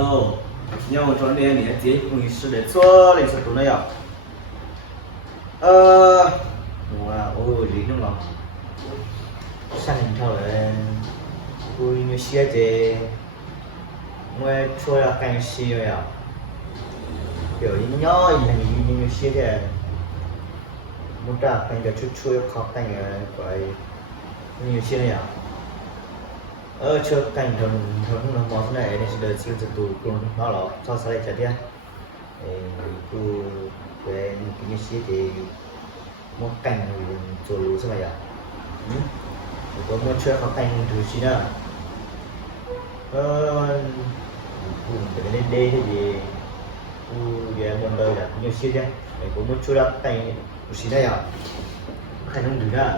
Hello，你要我转点链接，容易使得错的是多那样。我理弄了，sang thầu là tôi như xe thì ngoài chỗ là càng xe à, kiểu như nhỏ là như xe thì một đợt càng cái chút chút khó càng gọi như xe này à. Ở chỗ càng thường là món này nên sẽ được siêu dịch tụ cùng nó là cho sau này trả tiền. Tôi về như xe thì một càng chỗ lú sao vậy à? Có một chuyện khó khăn thứ gì nữa cùng cái lên đây thì về một đời là nhiều chuyện đấy có một chỗ đó tay một xí này à khả năng thứ đó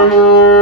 Thank you.